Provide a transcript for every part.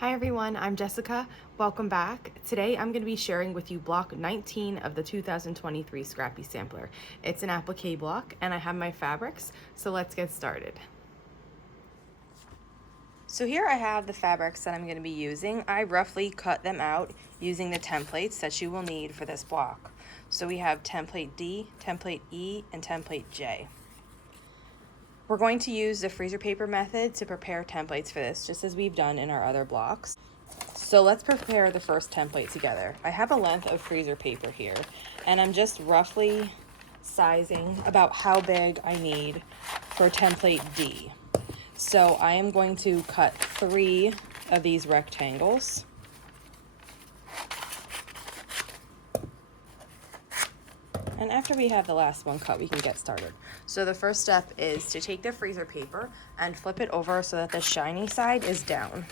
Hi everyone, I'm Jessica. Welcome back. Today I'm going to be sharing with you block 19 of the 2023 Scrappy Sampler. It's an applique block and I have my fabrics, so let's get started. So here I have the fabrics that I'm going to be using. I roughly cut them out using the templates that you will need for this block. So we have template D, template E, and template J. We're going to use the freezer paper method to prepare templates for this, just as we've done in our other blocks. So let's prepare the first template together. I have a length of freezer paper here, and I'm just roughly sizing about how big I need for template D. So I am going to cut 3 of these rectangles. And after we have the last one cut, we can get started. So the first step is to take the freezer paper and flip it over so that the shiny side is down.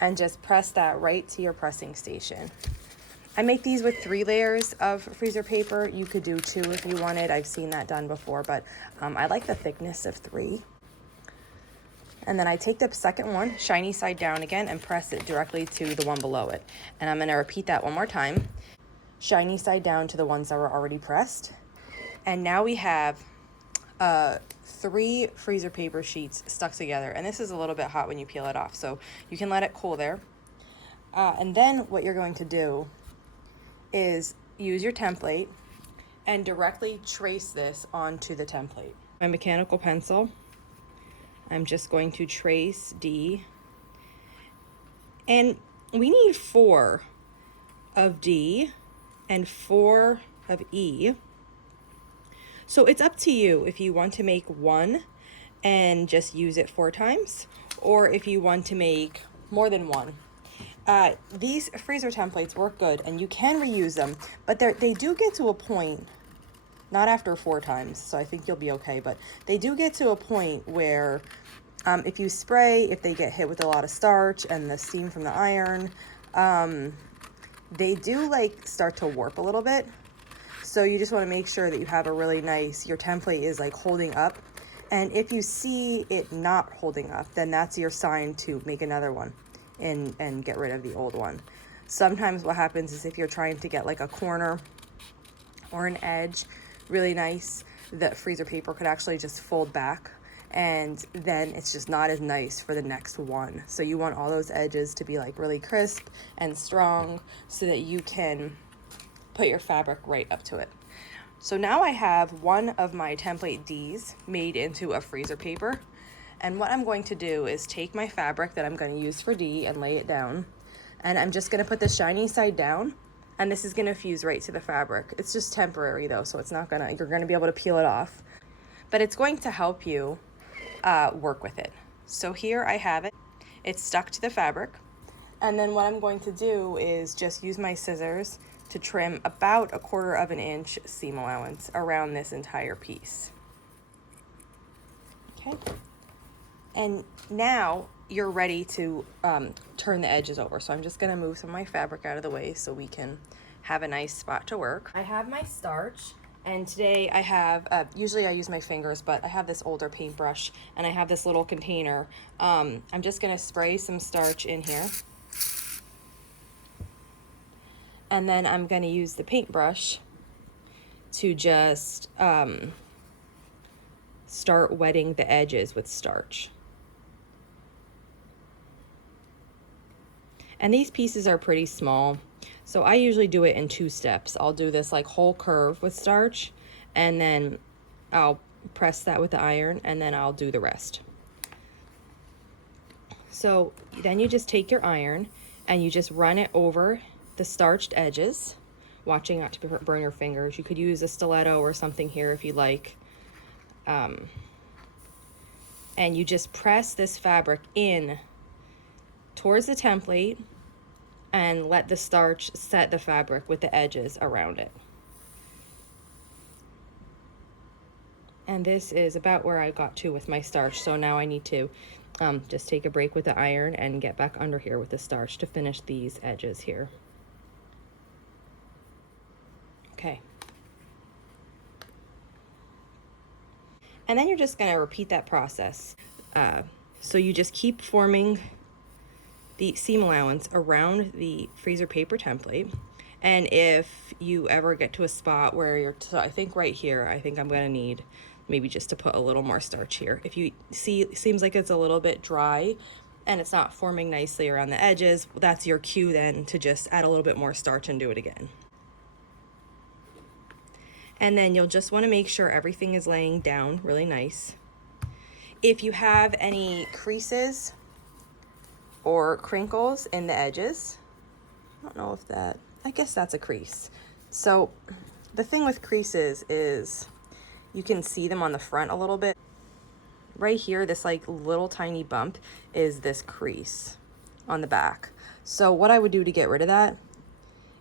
And just press that right to your pressing station. I make these with 3 layers of freezer paper. You could do 2 if you wanted. I've seen that done before, but I like the thickness of 3. And then I take the second one, shiny side down again, and press it directly to the one below it. And I'm gonna repeat that one more time. Shiny side down to the ones that were already pressed. And now we have 3 freezer paper sheets stuck together, and this is a little bit hot when you peel it off, so you can let it cool there. And then what you're going to do is use your template and directly trace this onto the template. My mechanical pencil, I'm just going to trace D, and we need 4 of D and 4 of E. So it's up to you if you want to make 1 and just use it 4 times, or if you want to make more than 1. These freezer templates work good and you can reuse them, but they do get to a point, not after 4 times, so I think you'll be okay, but they do get to a point where if you spray, if they get hit with a lot of starch and the steam from the iron, they do like start to warp a little bit. So you just want to make sure that you have a really nice, your template is like holding up. And if you see it not holding up, then that's your sign to make another one and get rid of the old one. Sometimes what happens is if you're trying to get like a corner or an edge really nice, the freezer paper could actually just fold back, and then it's just not as nice for the next one. So you want all those edges to be like really crisp and strong so that you can put your fabric right up to it. So now I have one of my template Ds made into a freezer paper, and what I'm going to do is take my fabric that I'm going to use for D and lay it down, and I'm just going to put the shiny side down, and this is going to fuse right to the fabric. It's just temporary though, so it's not gonna, you're going to be able to peel it off, but it's going to help you work with it. So here I have it. It's stuck to the fabric, and then what I'm going to do is just use my scissors to trim about 1/4 of an inch seam allowance around this entire piece. Okay, and now you're ready to turn the edges over. So I'm just gonna move some of my fabric out of the way so we can have a nice spot to work. I have my starch, and today I have, usually I use my fingers, but I have this older paintbrush and I have this little container. I'm just gonna spray some starch in here. And then I'm going to use the paintbrush to just start wetting the edges with starch. And these pieces are pretty small, so I usually do it in 2 steps. I'll do this like whole curve with starch, and then I'll press that with the iron, and then I'll do the rest. So then you just take your iron and you just run it over the starched edges, watching not to burn your fingers. You could use a stiletto or something here if you like. And you just press this fabric in towards the template and let the starch set the fabric with the edges around it. And this is about where I got to with my starch, so now I need to just take a break with the iron and get back under here with the starch to finish these edges here. Okay. And then you're just going to repeat that process. So you just keep forming the seam allowance around the freezer paper template. And if you ever get to a spot where you're, I think right here, I think I'm gonna need maybe just to put a little more starch here. If you see, it seems like it's a little bit dry and it's not forming nicely around the edges, that's your cue then to just add a little bit more starch and do it again. And then you'll just wanna make sure everything is laying down really nice. If you have any creases or crinkles in the edges, I don't know if that, I guess that's a crease. So the thing with creases is you can see them on the front a little bit. Right here, this like little tiny bump is this crease on the back. So what I would do to get rid of that,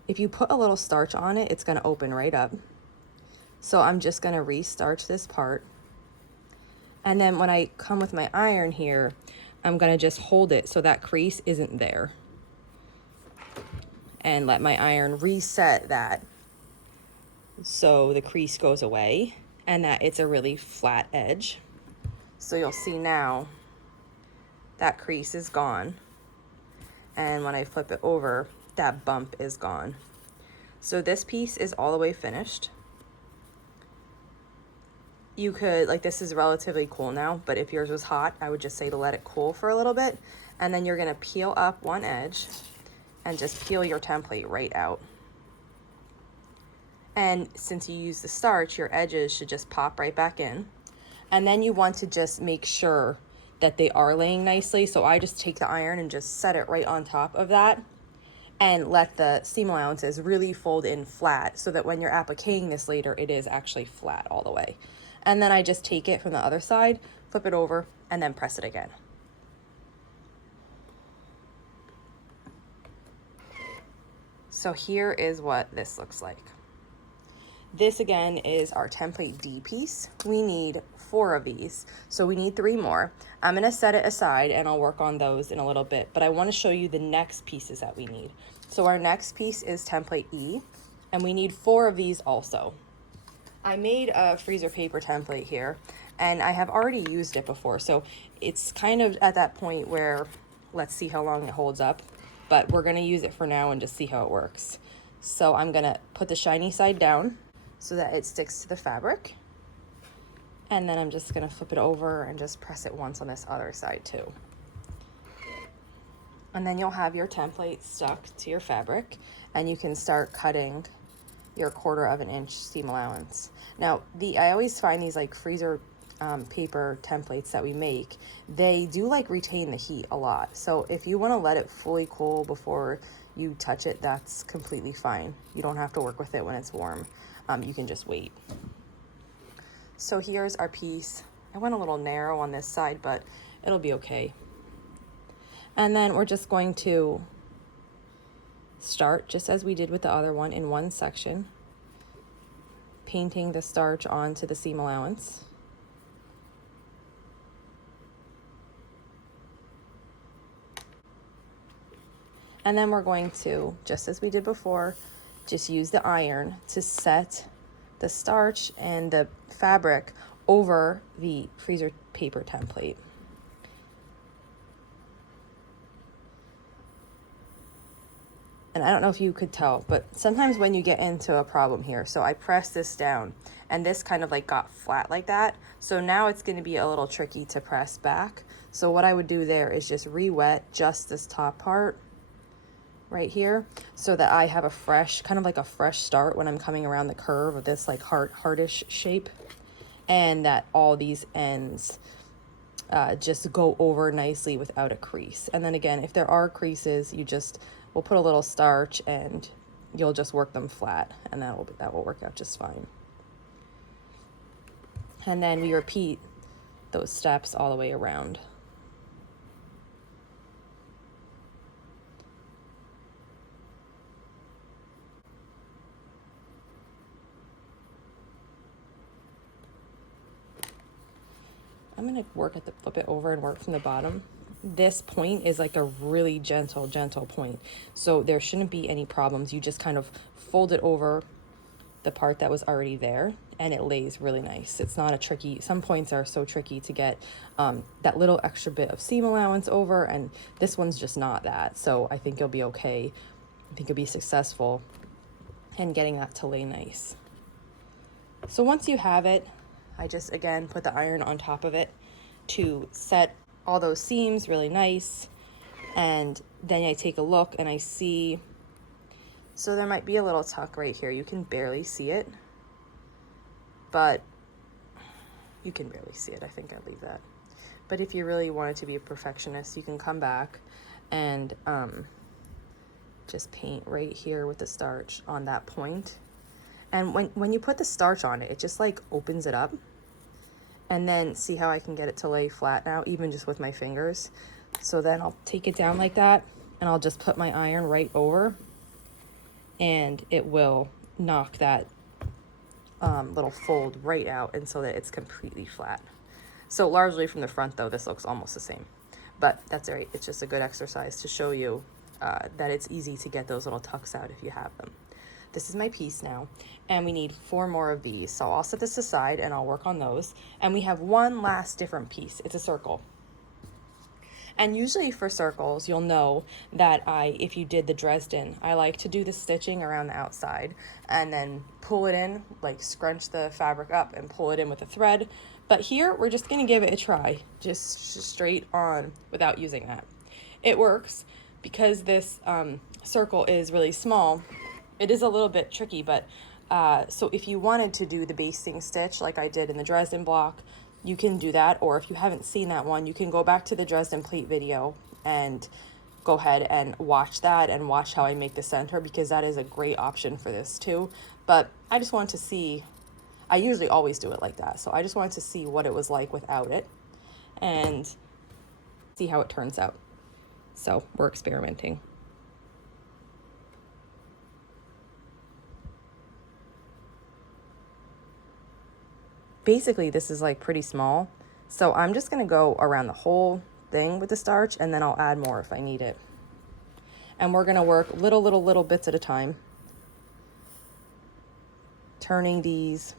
if you put a little starch on it, it's gonna open right up. So I'm just gonna re-starch this part. And then when I come with my iron here, I'm gonna just hold it so that crease isn't there. And let my iron reset that so the crease goes away and that it's a really flat edge. So you'll see now that crease is gone. And when I flip it over, that bump is gone. So this piece is all the way finished. You could, like, this is relatively cool now, but if yours was hot, I would just say to let it cool for a little bit. And then you're gonna peel up one edge and just peel your template right out. And since you use the starch, your edges should just pop right back in. And then you want to just make sure that they are laying nicely. So I just take the iron and just set it right on top of that and let the seam allowances really fold in flat so that when you're appliquing this later, it is actually flat all the way. And then I just take it from the other side, flip it over, and then press it again. So here is what this looks like. This again is our template D piece. We need 4 of these, so we need 3 more. I'm gonna set it aside and I'll work on those in a little bit, but I wanna show you the next pieces that we need. So our next piece is template E, and we need 4 of these also. I made a freezer paper template here, and I have already used it before, so it's kind of at that point where let's see how long it holds up, but we're gonna use it for now and just see how it works. So I'm gonna put the shiny side down so that it sticks to the fabric. And then I'm just gonna flip it over and just press it once on this other side too. And then you'll have your template stuck to your fabric and you can start cutting your 1/4 inch seam allowance. Now, I always find these like freezer paper templates that we make, they do like retain the heat a lot. So if you wanna let it fully cool before you touch it, that's completely fine. You don't have to work with it when it's warm. You can just wait. So here's our piece. I went a little narrow on this side, but it'll be okay. And then we're just going to start just as we did with the other one in one section, painting the starch onto the seam allowance. And then we're going to, just as we did before, just use the iron to set the starch and the fabric over the freezer paper template. And I don't know if you could tell, but sometimes when you get into a problem here, so I press this down and this kind of like got flat like that. So now it's going to be a little tricky to press back. So what I would do there is just re-wet just this top part right here so that I have a fresh, kind of like a fresh start when I'm coming around the curve of this like heartish shape, and that all these ends just go over nicely without a crease. And then again, if there are creases, we'll put a little starch and you'll just work them flat, and that will work out just fine. And then we repeat those steps all the way around. I'm gonna flip it over and work from the bottom. This point is like a really gentle point. So there shouldn't be any problems. You just kind of fold it over the part that was already there and it lays really nice. It's not a tricky, some points are so tricky to get that little extra bit of seam allowance over, and this one's just not that. So I think you'll be okay. I think you'll be successful in getting that to lay nice. So once you have it, I just again put the iron on top of it to set all those seams really nice. And then I take a look and I see, so there might be a little tuck right here. You can barely see it, but you can barely see it. I think I'd leave that. But if you really wanted to be a perfectionist, you can come back and just paint right here with the starch on that point. And when you put the starch on it, it just like opens it up. And then see how I can get it to lay flat now, even just with my fingers. So then I'll take it down like that, and I'll just put my iron right over, and it will knock that little fold right out, and so that it's completely flat. So largely from the front though, this looks almost the same, but that's all right. It's just a good exercise to show you that it's easy to get those little tucks out if you have them. This is my piece now, and we need 4 more of these. So I'll set this aside and I'll work on those. And we have one last different piece. It's a circle. And usually for circles, you'll know that if you did the Dresden, I like to do the stitching around the outside and then pull it in, like scrunch the fabric up and pull it in with a thread. But here, we're just gonna give it a try, just straight on without using that. It works because this circle is really small. It is a little bit tricky, but so if you wanted to do the basting stitch like I did in the Dresden block, you can do that. Or if you haven't seen that one, you can go back to the Dresden plate video and go ahead and watch that and watch how I make the center, because that is a great option for this too. But I just wanted to see, I usually always do it like that. So I just wanted to see what it was like without it and see how it turns out. So we're experimenting. Basically, this is like pretty small, so I'm just gonna go around the whole thing with the starch, and then I'll add more if I need it. And we're gonna work little bits at a time, turning these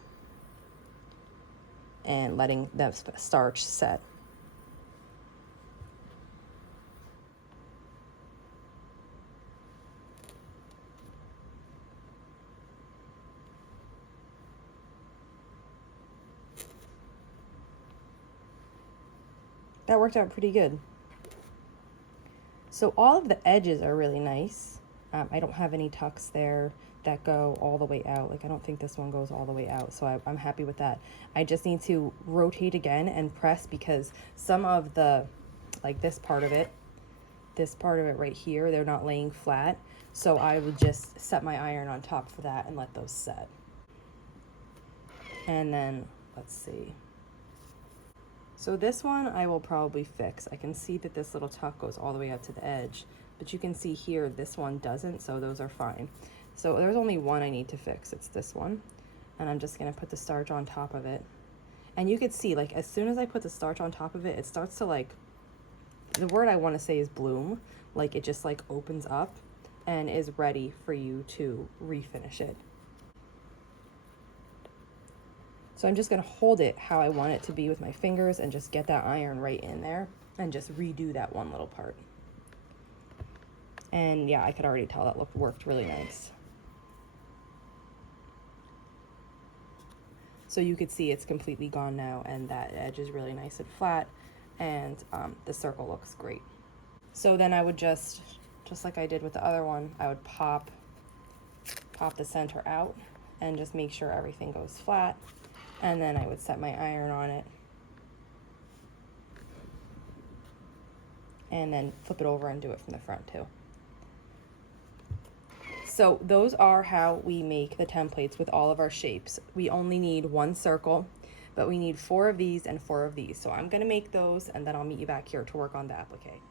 and letting the starch set. That worked out pretty good. So all of the edges are really nice. I don't have any tucks there that go all the way out. Like I don't think this one goes all the way out, so I'm happy with that. I just need to rotate again and press, because some of the, like this part of it right here, they're not laying flat. So I would just set my iron on top for that and let those set. And then, let's see. So this one I will probably fix. I can see that this little tuck goes all the way out to the edge, but you can see here this one doesn't, so those are fine. So there's only one I need to fix. It's this one. And I'm just gonna put the starch on top of it. And you could see, like, as soon as I put the starch on top of it, it starts to, like, the word I want to say is bloom. Like it just like opens up and is ready for you to refinish it. So I'm just gonna hold it how I want it to be with my fingers and just get that iron right in there and just redo that one little part. And yeah, I could already tell that worked really nice. So you could see it's completely gone now, and that edge is really nice and flat, and the circle looks great. So then I would just like I did with the other one, I would pop the center out and just make sure everything goes flat. And then I would set my iron on it and then flip it over and do it from the front too. So those are how we make the templates with all of our shapes. We only need one circle, but we need 4 of these and 4 of these. So I'm gonna make those, and then I'll meet you back here to work on the applique.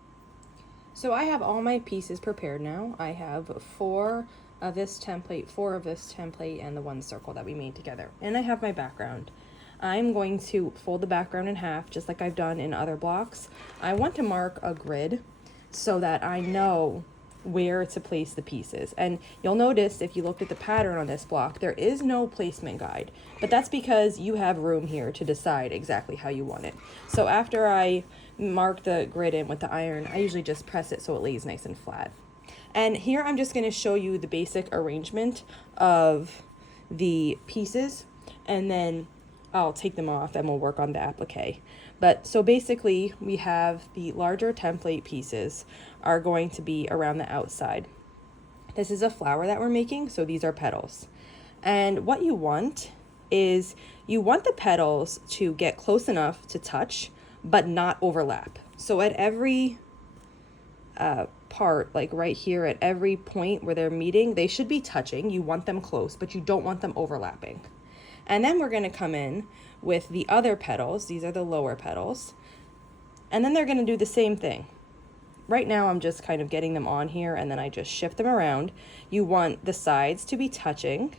So I have all my pieces prepared now. I have 4 of this template, 4 of this template, and the 1 circle that we made together. And I have my background. I'm going to fold the background in half, just like I've done in other blocks. I want to mark a grid so that I know where to place the pieces. And you'll notice if you looked at the pattern on this block, there is no placement guide, but that's because you have room here to decide exactly how you want it. So after I mark the grid in with the iron, I usually just press it so it lays nice and flat. And here I'm just going to show you the basic arrangement of the pieces, and then I'll take them off and we'll work on the applique. But so basically we have the larger template pieces are going to be around the outside. This is a flower that we're making, so these are petals. And what you want is you want the petals to get close enough to touch, but not overlap. So at every part, like right here at every point where they're meeting, they should be touching. You want them close, but you don't want them overlapping. And then we're going to come in with the other petals. These are the lower petals. And then they're going to do the same thing. Right now I'm just kind of getting them on here and then I just shift them around. You want the sides to be touching,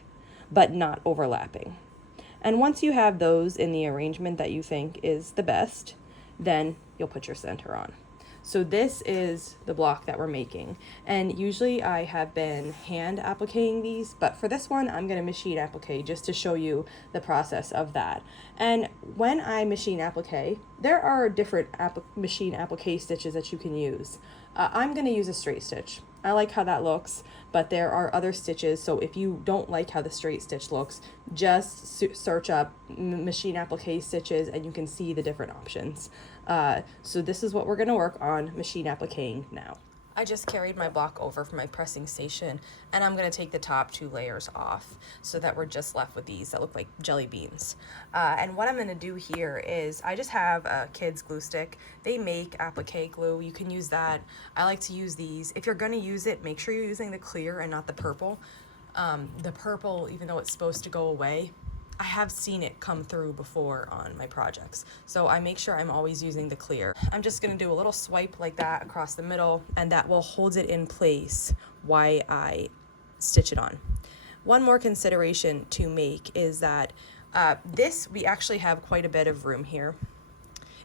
but not overlapping. And once you have those in the arrangement that you think is the best, then you'll put your center on. So this is the block that we're making. And usually I have been hand appliquing these, but for this one, I'm gonna machine applique just to show you the process of that. And when I machine applique, there are different machine applique stitches that you can use. I'm gonna use a straight stitch. I like how that looks, but there are other stitches. So if you don't like how the straight stitch looks, just search up machine applique stitches and you can see the different options. So this is what we're going to work on machine appliquing now. I just carried my block over from my pressing station and I'm going to take the top 2 layers off so that we're just left with these that look like jelly beans. And what I'm going to do here is I just have a kid's glue stick. They make applique glue. You can use that. I like to use these. If you're going to use it, make sure you're using the clear and not the purple. The purple, even though it's supposed to go away, I have seen it come through before on my projects. So I make sure I'm always using the clear. I'm just gonna do a little swipe like that across the middle and that will hold it in place while I stitch it on. One more consideration to make is that we actually have quite a bit of room here.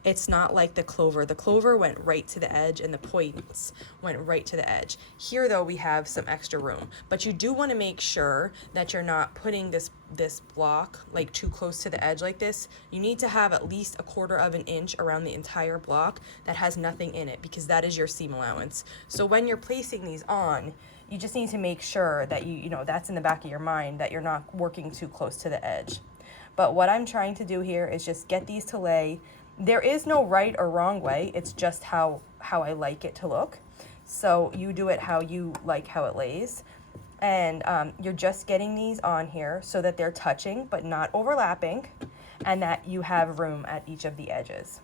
It's not like the clover. The clover went right to the edge and the points went right to the edge. Here though, we have some extra room, but you do want to make sure that you're not putting this block like too close to the edge like this. You need to have at least 1/4 of an inch around the entire block that has nothing in it, because that is your seam allowance. So when you're placing these on, you just need to make sure that you know, that's in the back of your mind, that you're not working too close to the edge. But what I'm trying to do here is just get these to lay. There is no right or wrong way. It's just how I like it to look. So you do it how you like how it lays. And you're just getting these on here so that they're touching but not overlapping, and that you have room at each of the edges.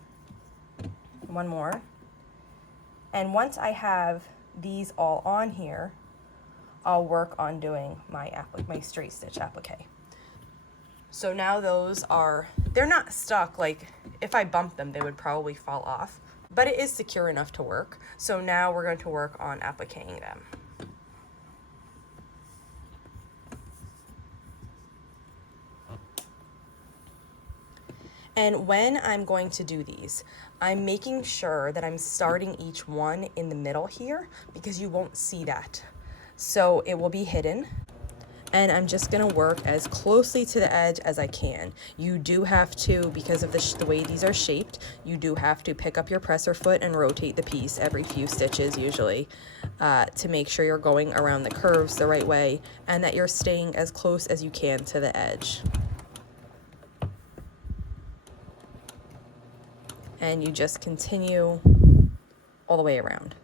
One more. And once I have these all on here, I'll work on doing my straight stitch applique. So now those are, they're not stuck. Like if I bump them, they would probably fall off, but it is secure enough to work. So now we're going to work on appliquing them. And when I'm going to do these, I'm making sure that I'm starting each one in the middle here, because you won't see that. So it will be hidden. And I'm just gonna work as closely to the edge as I can. You do have to, because of the way these are shaped, you do have to pick up your presser foot and rotate the piece every few stitches usually, to make sure you're going around the curves the right way and that you're staying as close as you can to the edge. And you just continue all the way around.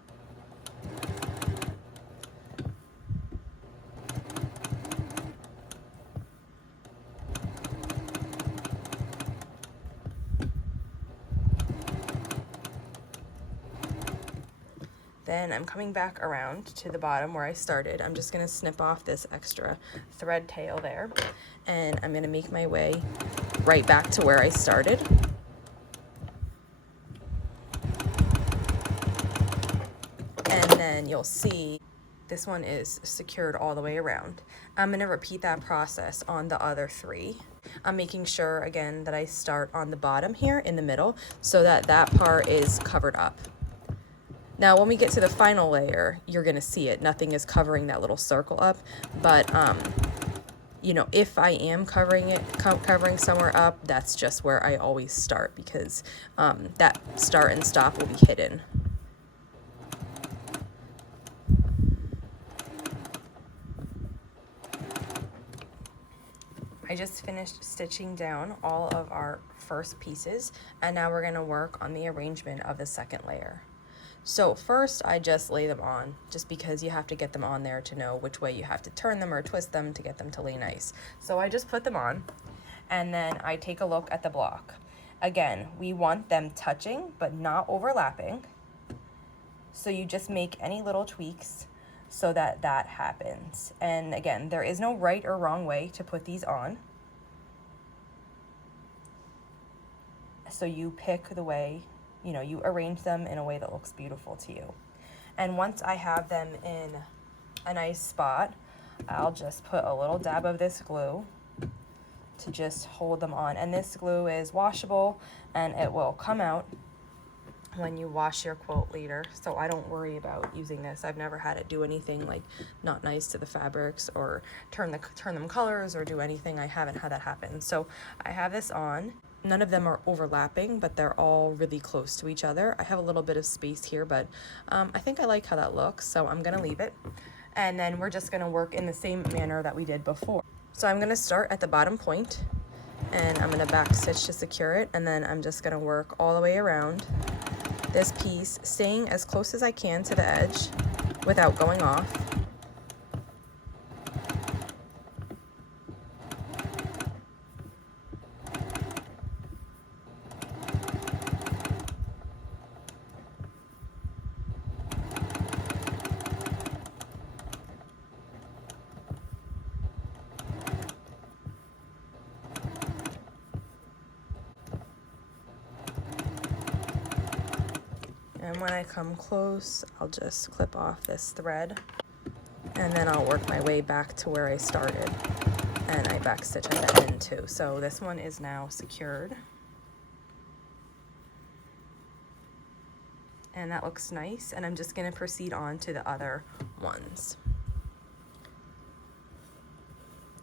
Then I'm coming back around to the bottom where I started. I'm just gonna snip off this extra thread tail there, and I'm gonna make my way right back to where I started. And then you'll see this one is secured all the way around. I'm gonna repeat that process on the other 3. I'm making sure again that I start on the bottom here in the middle so that that part is covered up. Now, when we get to the final layer, you're gonna see it. Nothing is covering that little circle up, but you know, if I am covering somewhere up, that's just where I always start, because that start and stop will be hidden. I just finished stitching down all of our first pieces, and now we're gonna work on the arrangement of the second layer. So first I just lay them on, just because you have to get them on there to know which way you have to turn them or twist them to get them to lay nice. So I just put them on, and then I take a look at the block. Again, we want them touching but not overlapping. So you just make any little tweaks so that that happens. And again, there is no right or wrong way to put these on. So you pick the way, you know, you arrange them in a way that looks beautiful to you. And once I have them in a nice spot, I'll just put a little dab of this glue to just hold them on. And this glue is washable, and it will come out when you wash your quilt later, so I don't worry about using this. I've never had it do anything like not nice to the fabrics or turn them colors or do anything. I haven't had that happen. So I have this on. None of them are overlapping, but they're all really close to each other. I have a little bit of space here, but I think I like how that looks, so I'm gonna leave it. And then we're just gonna work in the same manner that we did before. So I'm gonna start at the bottom point, and I'm gonna back stitch to secure it, and then I'm just gonna work all the way around this piece, staying as close as I can to the edge without going off. And when I come close, I'll just clip off this thread, and then I'll work my way back to where I started, and I back stitch at the end too. So this one is now secured, and that looks nice. And I'm just gonna proceed on to the other ones.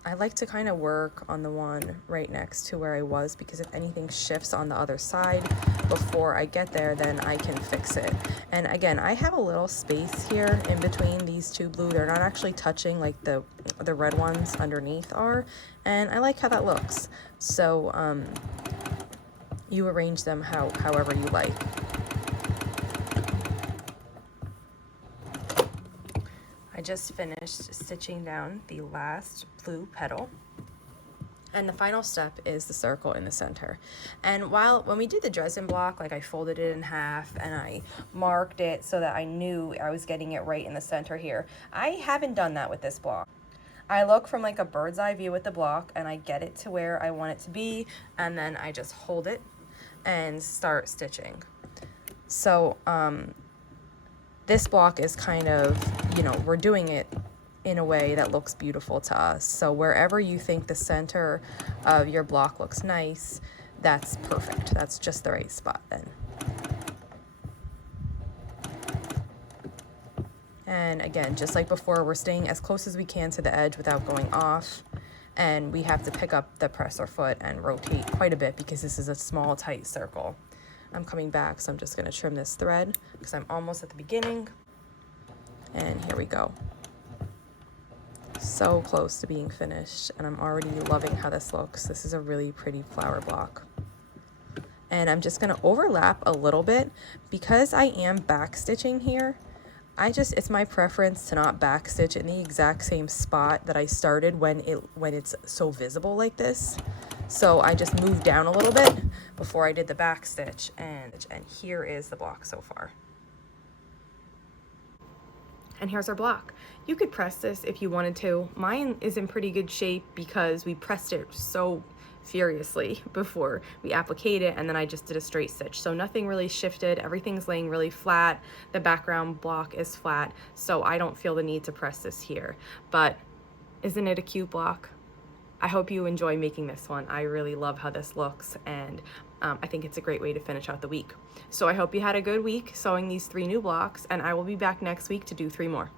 I like to kind of work on the one right next to where I was, because if anything shifts on the other side before I get there, then I can fix it. And again, I have a little space here in between these two blue. They're not actually touching like the red ones underneath are, and I like how that looks. So you arrange them however you like. I just finished stitching down the last blue petal, and the final step is the circle in the center. And when we did the Dresden block, like I folded it in half and I marked it so that I knew I was getting it right in the center here. I haven't done that with this block. I look from like a bird's eye view with the block, and I get it to where I want it to be, and then I just hold it and start stitching. So this block is kind of, you know, we're doing it in a way that looks beautiful to us. So wherever you think the center of your block looks nice, that's perfect. That's just the right spot then. And again, just like before, we're staying as close as we can to the edge without going off. And we have to pick up the presser foot and rotate quite a bit, because this is a small, tight circle. I'm coming back, so I'm just going to trim this thread because I'm almost at the beginning. And here we go. So close to being finished, and I'm already loving how this looks. This is a really pretty flower block. And I'm just going to overlap a little bit because I am back stitching here. It's my preference to not back stitch in the exact same spot that I started when it's so visible like this. So I just moved down a little bit before I did the back stitch, and here is the block so far. And here's our block. You could press this if you wanted to. Mine is in pretty good shape because we pressed it so furiously before we appliqued it, and then I just did a straight stitch. So nothing really shifted. Everything's laying really flat. The background block is flat, so I don't feel the need to press this here. But isn't it a cute block? I hope you enjoy making this one. I really love how this looks, and I think it's a great way to finish out the week. So I hope you had a good week sewing these 3 new blocks, and I will be back next week to do 3 more.